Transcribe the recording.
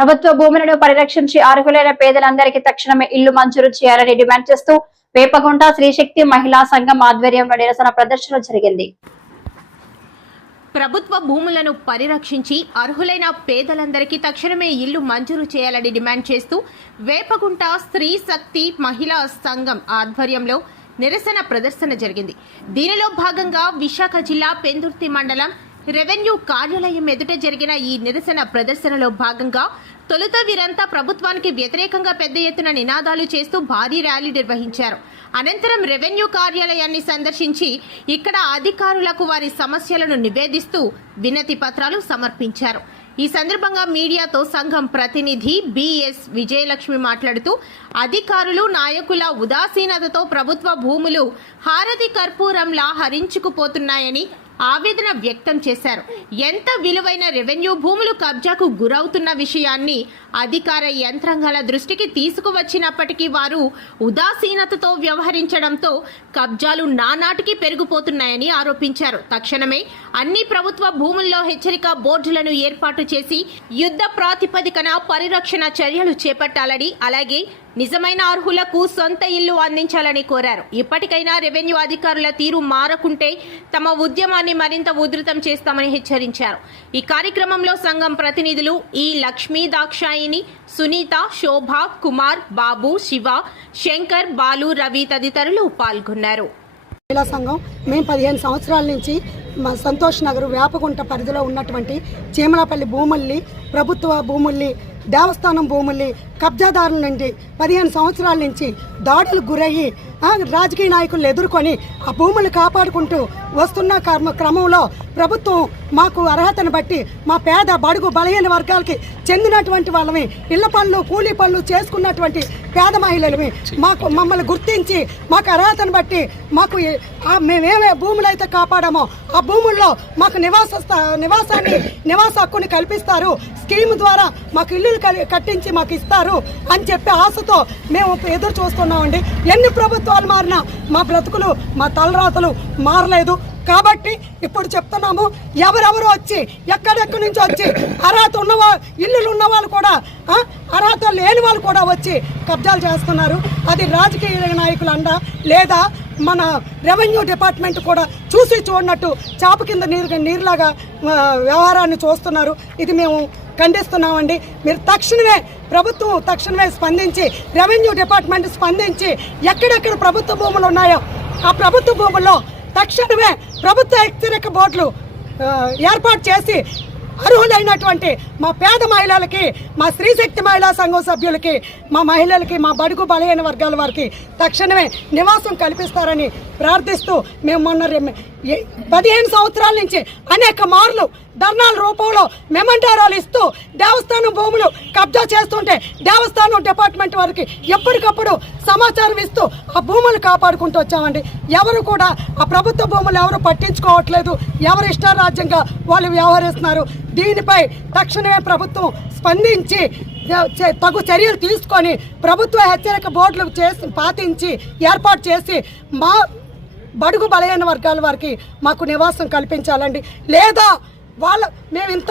ప్రభుత్వ భూములను పరిరక్షించి అర్హులైన పేదలందరికీ తక్షణమే ఇల్లు మంజూరు చేయాలని డిమాండ్ చేస్తూ వేపగుంట శ్రీశక్తి మహిళా సంఘం ఆధ్వర్యంలో నిరసన ప్రదర్శన జరిగింది. ప్రభుత్వ భూములను పరిరక్షించి అర్హులైన పేదలందరికీ తక్షణమే ఇల్లు మంజూరు చేయాలని డిమాండ్ చేస్తూ వేపగుంట శ్రీశక్తి మహిళా సంఘం ఆధ్వర్యంలో నిరసన ప్రదర్శన జరిగింది. దీనిలో భాగంగా విశాఖ జిల్లా పెందుర్తి మండలం రెవెన్యూ కార్యాలయం ఎదుట జరిగిన ఈ నిరసన ప్రదర్శనలో భాగంగా తొలుత వీరంతా ప్రభుత్వానికి వ్యతిరేకంగా పెద్ద ఎత్తున నినాదాలు చేస్తూ భారీ ర్యాలీ నిర్వహించారు. అనంతరం రెవెన్యూ కార్యాలయాన్ని సందర్శించి ఇక్కడ అధికారులకు వారి సమస్యలను నివేదిస్తూ వినతి పత్రాలు సమర్పించారు. ఈ సందర్భంగా మీడియాతో సంఘం ప్రతినిధి బిఎస్ విజయలక్ష్మి మాట్లాడుతూ అధికారులు నాయకుల ఉదాసీనతతో ప్రభుత్వ భూములు హారతి కర్పూరంలా హరించుకుపోతున్నాయని ఆవేదన వ్యక్తం చేశారు. ఎంత విలువైన రెవెన్యూ భూములు కబ్జాకు గురవుతున్న విషయాన్ని అధికార యంత్రాంగాల దృష్టికి తీసుకువచ్చినప్పటికీ వారు ఉదాసీనతతో వ్యవహరించడంతో కబ్జాలు నానాటికి పెరిగిపోతున్నాయని ఆరోపించారు. తక్షణమే అన్ని ప్రభుత్వ భూముల్లో హెచ్చరిక బోర్డులను ఏర్పాటు చేసి యుద్ధ ప్రాతిపదికన పరిరక్షణ చర్యలు చేపట్టాలని, అలాగే నిజమైన అర్హులకు సొంత ఇల్లు అందించాలని కోరారు. ఇప్పటికైనా రెవెన్యూ అధికారుల తీరు మారకుంటే తమ ఉద్యమాన్ని మరింత ఉధృతం చేస్తామని హెచ్చరించారు. ఈ కార్యక్రమంలో సంఘం ప్రతినిధులు ఈ లక్ష్మీ దాక్షాయిని, సునీత, శోభ, కుమార్, బాబు, శివ, శంకర్, బాలు, రవి తదితరులు పాల్గొన్నారు. మహిళా సంఘం మేము 15 సంవత్సరాల నుంచి సంతోష్ నగర్ వేపగుంట పరిధిలో ఉన్నటువంటి చీమలపల్లి భూముల్ని, ప్రభుత్వ భూముల్ని, దేవస్థానం భూముల్ని కబ్జాదారుల నుండి 15 సంవత్సరాల నుంచి దాడులకు గురయ్యి రాజకీయ నాయకులను ఎదుర్కొని ఆ భూములు కాపాడుకుంటూ వస్తున్న క్రమంలో ప్రభుత్వం మాకు అర్హతను బట్టి మా పేద బడుగు బలహీన వర్గాలకి చెందినటువంటి వాళ్ళని ఇళ్ల పనులు, కూలీ పనులు చేసుకున్నటువంటి పేద మహిళలవి మమ్మల్ని గుర్తించి మాకు అర్హతను బట్టి మాకు మేమేమే భూములు అయితే కాపాడామో ఆ భూముల్లో మాకు నివాస హక్కుని కల్పిస్తారు, స్కీమ్ ద్వారా మాకు ఇల్లు కట్టించి మాకు ఇస్తారు అని చెప్పి ఆశతో మేము ఎదురు చూస్తున్నామండి. ఎన్ని ప్రభుత్వాలు మారినా మా బ్రతుకులు, మా తలరాతలు మారలేదు. కాబట్టి ఇప్పుడు చెప్తున్నాము, ఎవరెవరు వచ్చి ఎక్కడెక్కడి నుంచి వచ్చి అర్హత ఇల్లులు ఉన్న వాళ్ళు కూడా, అర్హత లేని వాళ్ళు కూడా వచ్చి కబ్జాలు చేస్తున్నారు. అది రాజకీయ నాయకులు అండ, లేదా మన రెవెన్యూ డిపార్ట్మెంట్ కూడా చూసి చూడనట్టు చాప కింద నీరులాగా వ్యవహారాన్ని చూస్తున్నారు. ఇది మేము ఖండిస్తున్నామండి. మీరు ప్రభుత్వం తక్షణమే స్పందించి, రెవెన్యూ డిపార్ట్మెంట్ స్పందించి ఎక్కడెక్కడ ప్రభుత్వ భూములు ఉన్నాయో ఆ ప్రభుత్వ భూముల్లో తక్షణమే ప్రభుత్వ హెచ్చరిక బోర్డులు ఏర్పాటు చేసి అర్హులైనటువంటి మా పేద మహిళలకి, మా స్త్రీశక్తి మహిళా సంఘం సభ్యులకి, మా మహిళలకి, మా బడుగు బలహీన వర్గాల వారికి తక్షణమే నివాసం కల్పిస్తారని ప్రార్థిస్తూ మేము మొన్న 15 సంవత్సరాల నుంచి అనేక మార్లు ధర్నాల రూపంలో మెమంటారాలు ఇస్తూ దేవస్థానం భూములు కబ్జా చేస్తుంటే దేవస్థానం డిపార్ట్మెంట్ వారికి ఎప్పటికప్పుడు సమాచారం ఇస్తూ ఆ భూములు కాపాడుకుంటూ వచ్చామండి. ఎవరు కూడా ఆ ప్రభుత్వ భూములు ఎవరు పట్టించుకోవట్లేదు, ఎవరు ఇష్టారాజ్యంగా వాళ్ళు వ్యవహరిస్తున్నారు. దీనిపై తక్షణమే ప్రభుత్వం స్పందించి తగు చర్యలు తీసుకొని ప్రభుత్వ హెచ్చరిక బోర్డులు పాటించి ఏర్పాటు చేసి మా బడుగు బలహీన వర్గాల వారికి మాకు నివాసం కల్పించాలండి. లేదా మేము ఇంత